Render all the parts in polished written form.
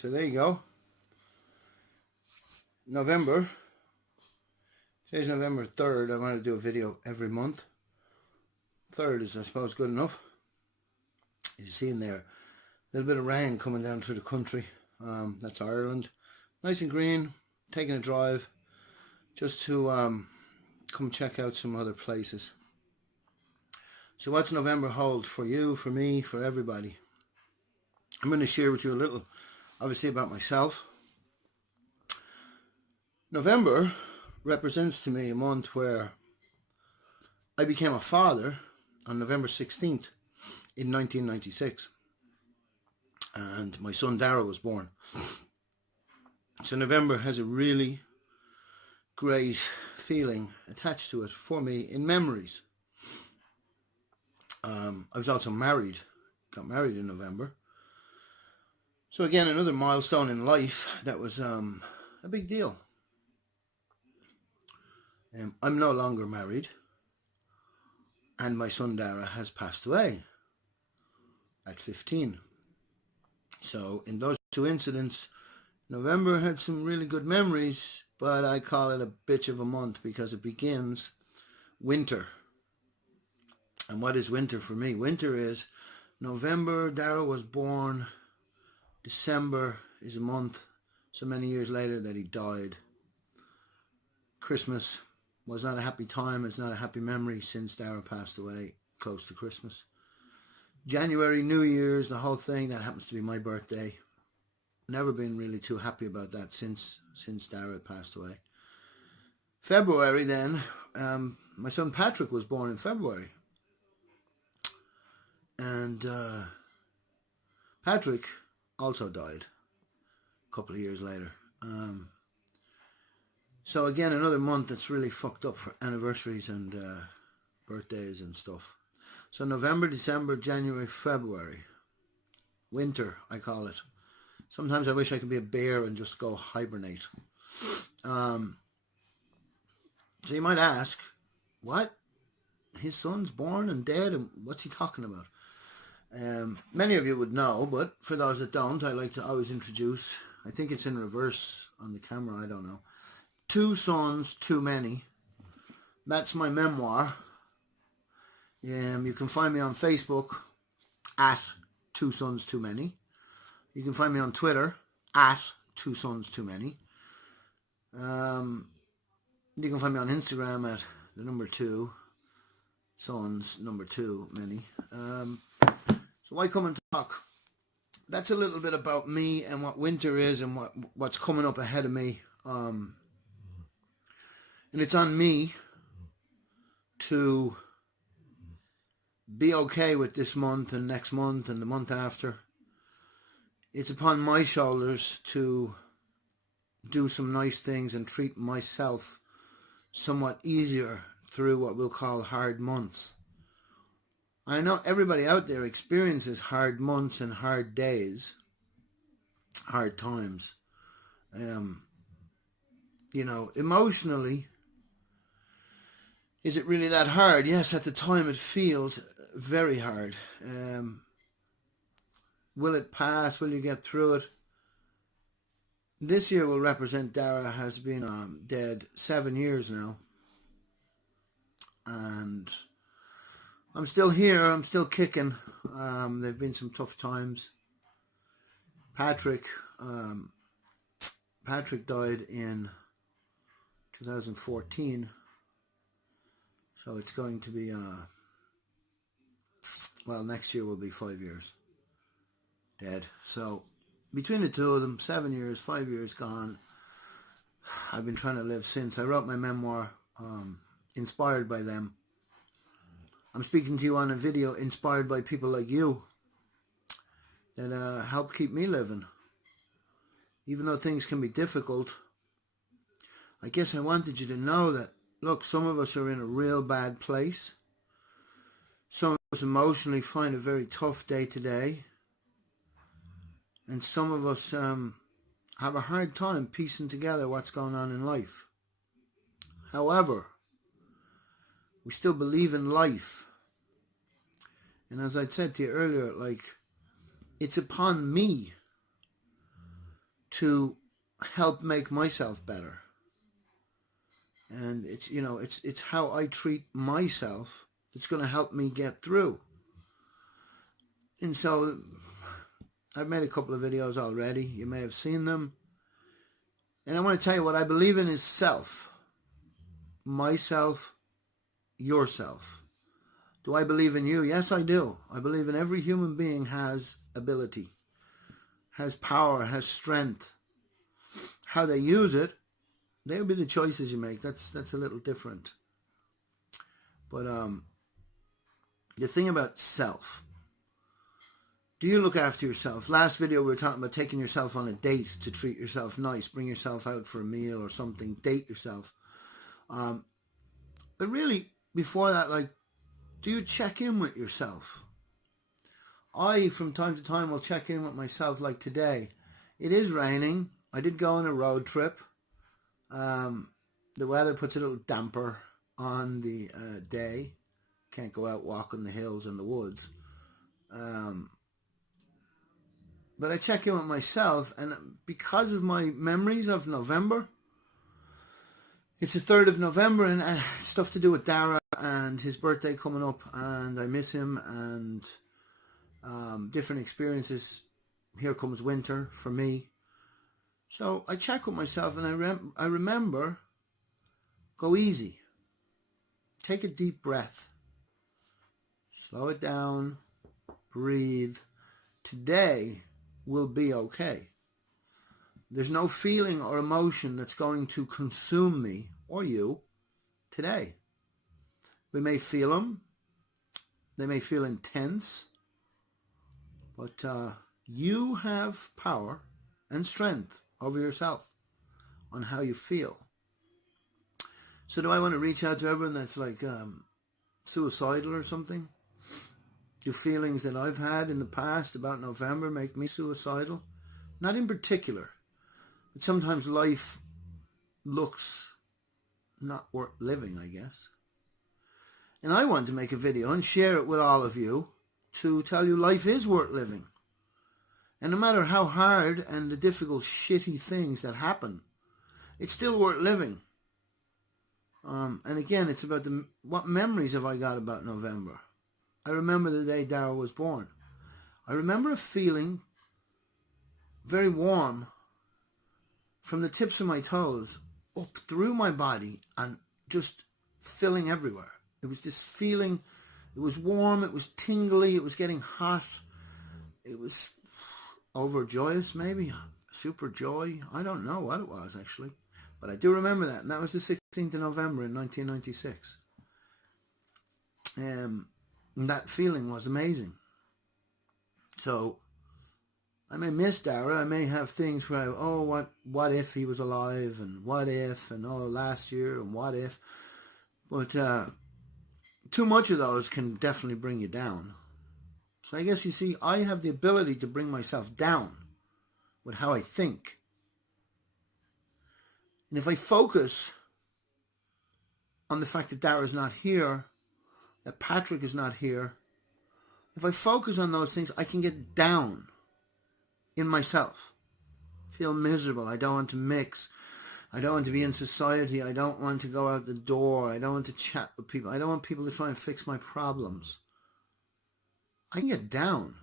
So there you go. November. Today's November 3rd. I want to do a video every month. 3rd is, I suppose, good enough. You see in there, a little bit of rain coming down through the country. That's Ireland. Nice and green. Taking a drive just to come check out some other places. So what's November hold for you, for me, for everybody? I'm going to share with you a little, obviously, about myself. November represents to me a month where I became a father on November 16th in 1996. And my son Dara was born. So November has a really great feeling attached to it for me in memories. I was also married, got married in November. So again, another milestone in life that was a big deal. I'm no longer married, and my son Dara has passed away at 15. So in those two incidents, November had some really good memories, but I call it a bitch of a month because it begins winter. And what is winter for me? Winter is November, Dara was born. December is a month so many years later that he died. Christmas was not a happy time. It's not a happy memory since Dara passed away close to Christmas. January, New Year's, the whole thing, that happens to be my birthday. Never been really too happy about that since Dara passed away. February then, my son Patrick was born in February. And Patrick also died a couple of years later. So again, another month that's really fucked up for anniversaries and birthdays and stuff. So November, December, January, February. Winter, I call it. Sometimes I wish I could be a bear and just go hibernate. So you might ask, what? His son's born and dead, and what's he talking about? Many of you would know, but for those that don't, I like to always introduce, I think it's in reverse on the camera, I don't know. Two Sons, Too Many. That's my memoir. You can find me on Facebook at Two Sons, Too Many. You can find me on Twitter at Two Sons, Too Many. You can find me on Instagram at the number 2 Sons, number 2 Many. So why come and talk? That's a little bit about me and what winter is and what's coming up ahead of me. And it's on me to be okay with this month and next month and the month after. It's upon my shoulders to do some nice things and treat myself somewhat easier through what we'll call hard months. I know everybody out there experiences hard months and hard days, hard times. Emotionally, is it really that hard? Yes, at the time it feels very hard. Will it pass? Will you get through it? This year will represent Dara has been dead 7 years now. And I'm still here. I'm still kicking. There've been some tough times. Patrick died in 2014. So it's going to be, next year will be 5 years dead. So between the two of them, 7 years, 5 years gone. I've been trying to live since. I wrote my memoir, inspired by them. I'm speaking to you on a video inspired by people like you that help keep me living. Even though things can be difficult, I guess I wanted you to know that, look, some of us are in a real bad place. Some of us emotionally find a very tough day to day. And some of us have a hard time piecing together what's going on in life. However, we still believe in life. And as I said to you earlier, it's upon me to help make myself better. And it's, you know, it's how I treat myself that's going to help me get through. And so I've made a couple of videos already. You may have seen them. And I want to tell you what I believe in is self. Myself, yourself. Do I believe in you? Yes, I do. I believe in every human being has ability, has power, has strength. How they use it, they'll be the choices you make. That's a little different. But the thing about self, do you look after yourself? Last video we were talking about taking yourself on a date to treat yourself nice, bring yourself out for a meal or something, date yourself. But really, before that, like, do you check in with yourself? I, from time to time, will check in with myself. Like today, it is raining. I did go on a road trip. The weather puts a little damper on the day. Can't go out walking the hills and the woods. But I check in with myself, and because of my memories of November, it's the 3rd of November, and stuff to do with Dara and his birthday coming up, and I miss him, and different experiences. Here comes winter for me. So I check with myself, and I remember, go easy. Take a deep breath. Slow it down. Breathe. Today will be okay. There's no feeling or emotion that's going to consume me or you today. We may feel them. They may feel intense. But you have power and strength over yourself on how you feel. So do I want to reach out to everyone that's like suicidal or something? Do feelings that I've had in the past about November make me suicidal? Not in particular. But sometimes life looks not worth living, I guess. And I want to make a video and share it with all of you to tell you life is worth living. And no matter how hard and the difficult, shitty things that happen, it's still worth living. And again, it's about what memories have I got about November? I remember the day Dara was born. I remember a feeling very warm from the tips of my toes up through my body and just filling everywhere. It was this feeling, it was warm, it was tingly, it was getting hot. It was overjoyous maybe, super joy. I don't know what it was actually. But I do remember that, and that was the 16th of November in 1996. And that feeling was amazing. So I may miss Dara. I may have things where, what if he was alive, and what if, and last year, and what if. But too much of those can definitely bring you down. So I guess you see, I have the ability to bring myself down with how I think. And if I focus on the fact that Dara's not here, that Patrick is not here, if I focus on those things, I can get down in myself. Feel miserable. I don't want to mix. I don't want to be in society. I don't want to go out the door. I don't want to chat with people. I don't want people to try and fix my problems. I can get down.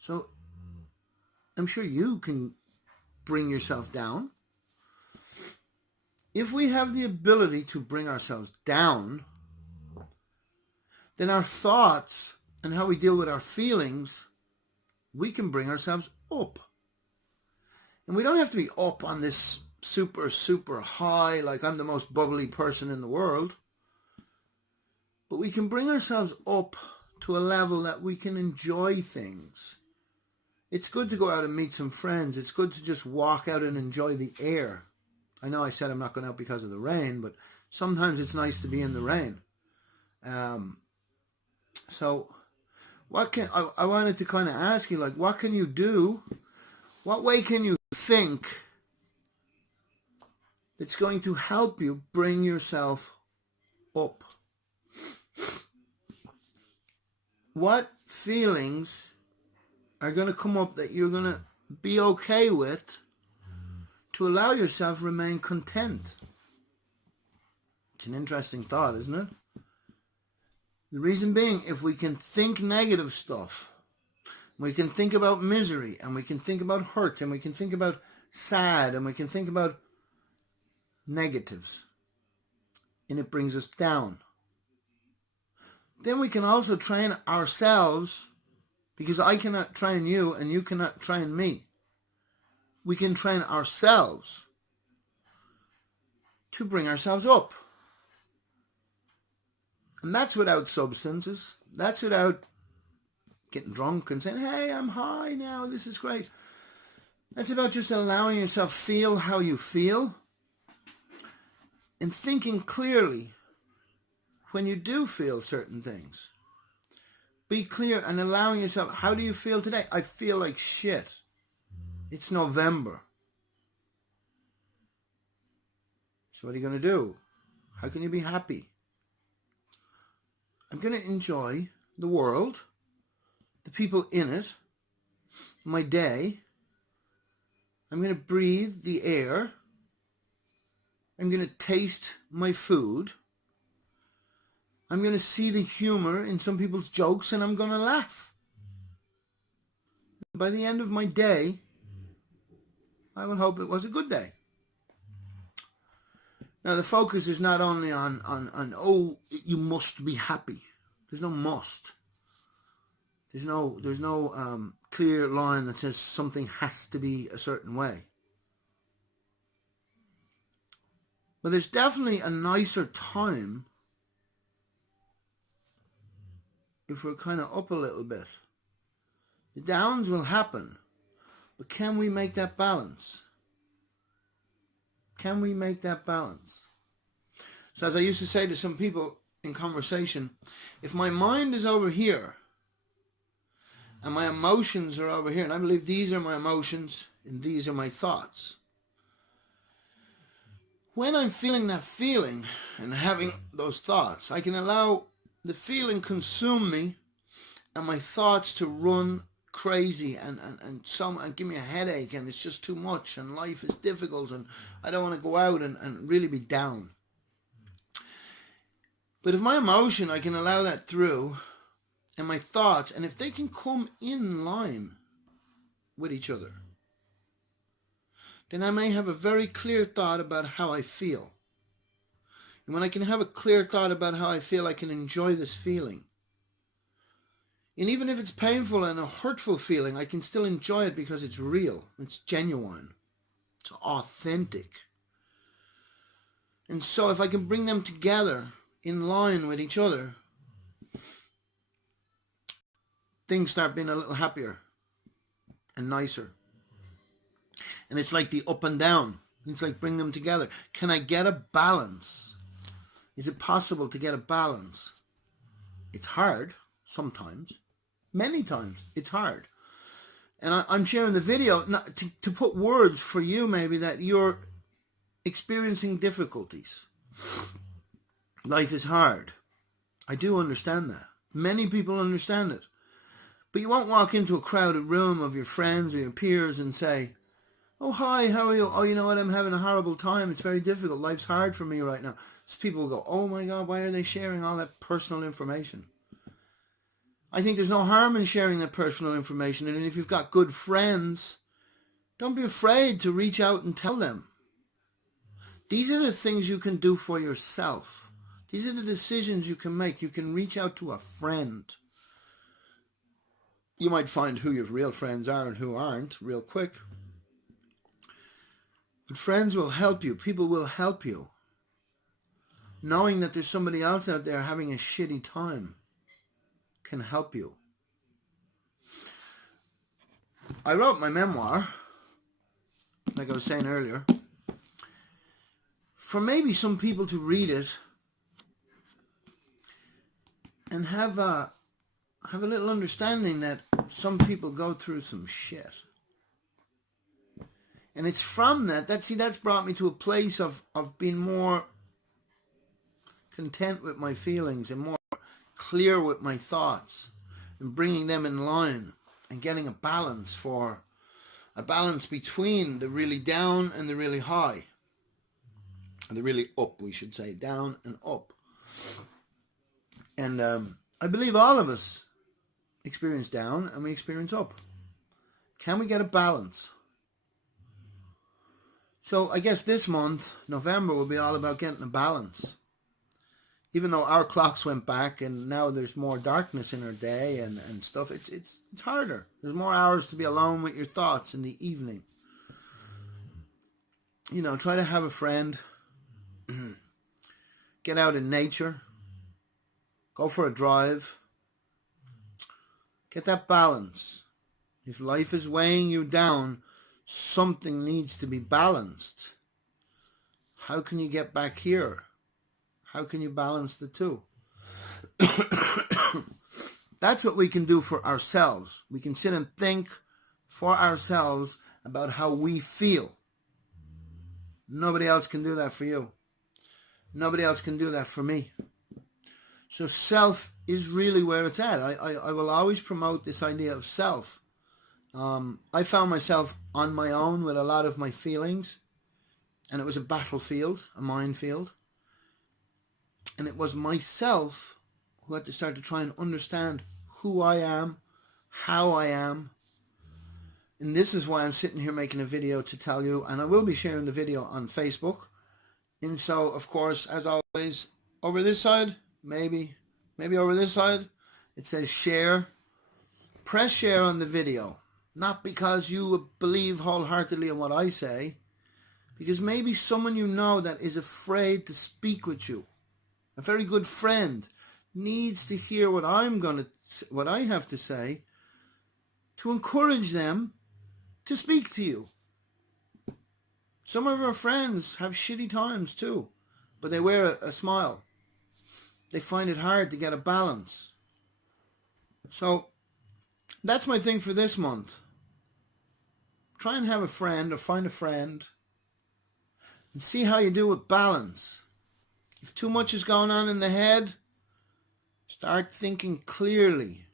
So I'm sure you can bring yourself down. If we have the ability to bring ourselves down, then our thoughts and how we deal with our feelings, we can bring ourselves up. And we don't have to be up on this super, super high, like I'm the most bubbly person in the world. But we can bring ourselves up to a level that we can enjoy things. It's good to go out and meet some friends. It's good to just walk out and enjoy the air. I know I said I'm not going out because of the rain, but sometimes it's nice to be in the rain. So I wanted to kind of ask you, like, what can you do? What way can you think that's going to help you bring yourself up? What feelings are going to come up that you're going to be okay with, to allow yourself to remain content. It's an interesting thought, isn't it? The reason being, if we can think negative stuff, we can think about misery, and we can think about hurt, and we can think about sad, and we can think about negatives, and it brings us down. Then we can also train ourselves, because I cannot train you and you cannot train me. We can train ourselves to bring ourselves up. And that's without substances. That's without getting drunk and saying, hey, I'm high now, this is great. That's about just allowing yourself feel how you feel and thinking clearly when you do feel certain things. Be clear and allowing yourself, how do you feel today? I feel like shit. It's November. So what are you going to do? How can you be happy? I'm going to enjoy the world, the people in it, my day. I'm going to breathe the air. I'm going to taste my food. I'm going to see the humor in some people's jokes, and I'm going to laugh. By the end of my day, I would hope it was a good day. Now, the focus is not only on oh, you must be happy. There's no must. There's no clear line that says something has to be a certain way. But there's definitely a nicer time if we're kind of up a little bit. The downs will happen, but can we make that balance? Can we make that balance? So as I used to say to some people in conversation, if my mind is over here and my emotions are over here, and I believe these are my emotions and these are my thoughts, when I'm feeling that feeling and having those thoughts, I can allow the feeling consume me and my thoughts to run crazy and give me a headache, and it's just too much, and life is difficult, and I don't want to go out and really be down. But if my emotion, I can allow that through, and my thoughts, and if they can come in line with each other, then I may have a very clear thought about how I feel. And when I can have a clear thought about how I feel, I can enjoy this feeling. And even if it's painful and a hurtful feeling, I can still enjoy it because it's real, it's genuine, it's authentic. And so if I can bring them together in line with each other, things start being a little happier and nicer. And it's like the up and down. It's like bring them together. Can I get a balance? Is it possible to get a balance? It's hard sometimes. Many times it's hard. And I'm sharing the video not to put words for you maybe that you're experiencing difficulties. Life is hard. I do understand that. Many people understand it. But you won't walk into a crowded room of your friends or your peers and say, oh, hi, how are you? Oh, you know what? I'm having a horrible time. It's very difficult. Life's hard for me right now. So people will go, oh my God, why are they sharing all that personal information? I think there's no harm in sharing that personal information. And if you've got good friends, don't be afraid to reach out and tell them. These are the things you can do for yourself. These are the decisions you can make. You can reach out to a friend. You might find who your real friends are and who aren't real quick. But friends will help you. People will help you. Knowing that there's somebody else out there having a shitty time can help you. I wrote my memoir, like I was saying earlier, for maybe some people to read it and have a little understanding that some people go through some shit. And it's from that's brought me to a place of being more content with my feelings and more clear with my thoughts and bringing them in line and getting a balance for a balance between the really down and the really high. And the really up, we should say, down and up. And I believe all of us experience down and we experience up. Can we get a balance? So I guess this month, November, will be all about getting a balance. Even though our clocks went back and now there's more darkness in our day and stuff, it's harder. There's more hours to be alone with your thoughts in the evening. You know, try to have a friend. Get out in nature. Go for a drive. Get that balance. If life is weighing you down, something needs to be balanced. How can you get back here? How can you balance the two? That's what we can do for ourselves. We can sit and think for ourselves about how we feel. Nobody else can do that for you. Nobody else can do that for me. So self is really where it's at. I will always promote this idea of self. I found myself on my own with a lot of my feelings, and it was a battlefield, a minefield. And it was myself who had to start to try and understand who I am, how I am. And this is why I'm sitting here making a video to tell you, and I will be sharing the video on Facebook. And so, of course, as always, over this side, maybe over this side, it says share. Press share on the video. Not because you believe wholeheartedly in what I say, because maybe someone you know that is afraid to speak with you, a very good friend, needs to hear what I have to say to encourage them to speak to you. Some of our friends have shitty times too, but they wear a smile. They find it hard to get a balance. So that's my thing for this month. Try and have a friend or find a friend and see how you do with balance. If too much is going on in the head, start thinking clearly.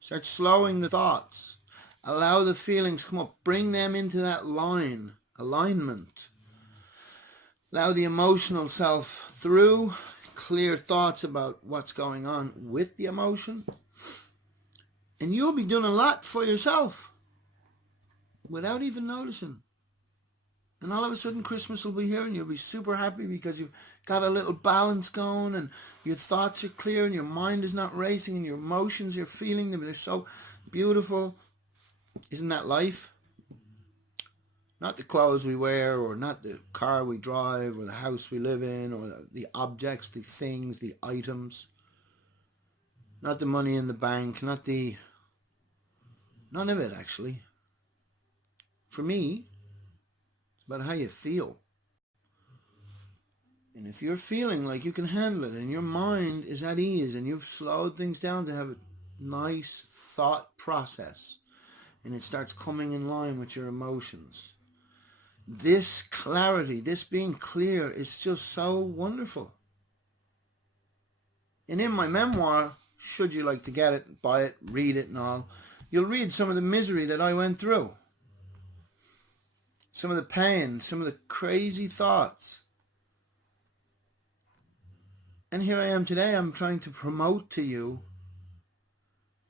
Start slowing the thoughts. Allow the feelings to come up. Bring them into that alignment. Allow the emotional self through. Clear thoughts about what's going on with the emotion. And you'll be doing a lot for yourself without even noticing. And all of a sudden Christmas will be here and you'll be super happy because you've got a little balance going and your thoughts are clear and your mind is not racing and your emotions, you're feeling them. They're so beautiful. Isn't that life? Not the clothes we wear or not the car we drive or the house we live in or the objects, the things, the items. Not the money in the bank, none of it actually. For me, it's about how you feel. And if you're feeling like you can handle it and your mind is at ease and you've slowed things down to have a nice thought process and it starts coming in line with your emotions, this clarity, this being clear is just so wonderful. And in my memoir, should you like to get it, buy it, read it and all, you'll read some of the misery that I went through. Some of the pain, some of the crazy thoughts. And here I am today, I'm trying to promote to you,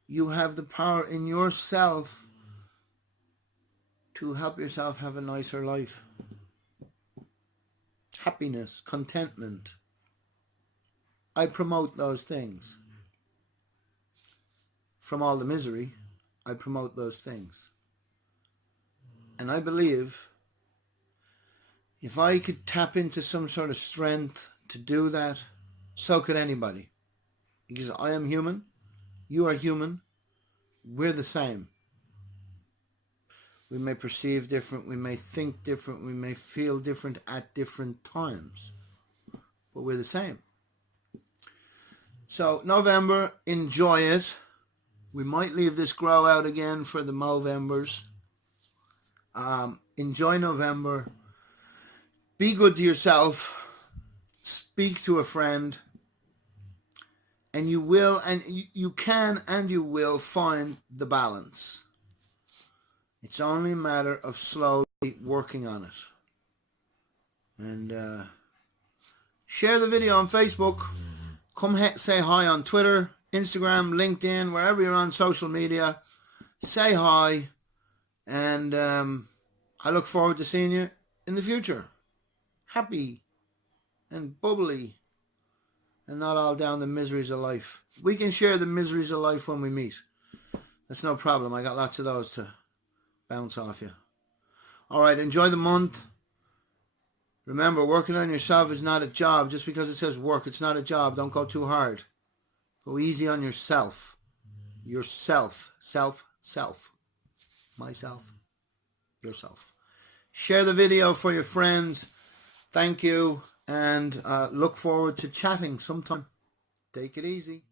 you have the power in yourself to help yourself have a nicer life. Happiness, contentment. I promote those things. From all the misery, I promote those things. And I believe if I could tap into some sort of strength to do that, so could anybody. Because I am human, you are human, we're the same. We may perceive different, we may think different, we may feel different at different times, but we're the same. So November, enjoy it. We might leave this grow out again for the Movembers. Enjoy November. Be good to yourself. Speak to a friend. And you will, and you can, and you will find the balance. It's only a matter of slowly working on it. And share the video on Facebook. Come say hi on Twitter, Instagram, LinkedIn, wherever you're on social media. Say hi. And I look forward to seeing you in the future. Happy and bubbly and not all down the miseries of life. We can share the miseries of life when we meet. That's no problem. I got lots of those to bounce off you. Alright, enjoy the month. Remember, working on yourself is not a job. Just because it says work, it's not a job. Don't go too hard. Go easy on yourself. Yourself. Self. Myself. Yourself. Share the video for your friends. Thank you. And look forward to chatting sometime. Take it easy.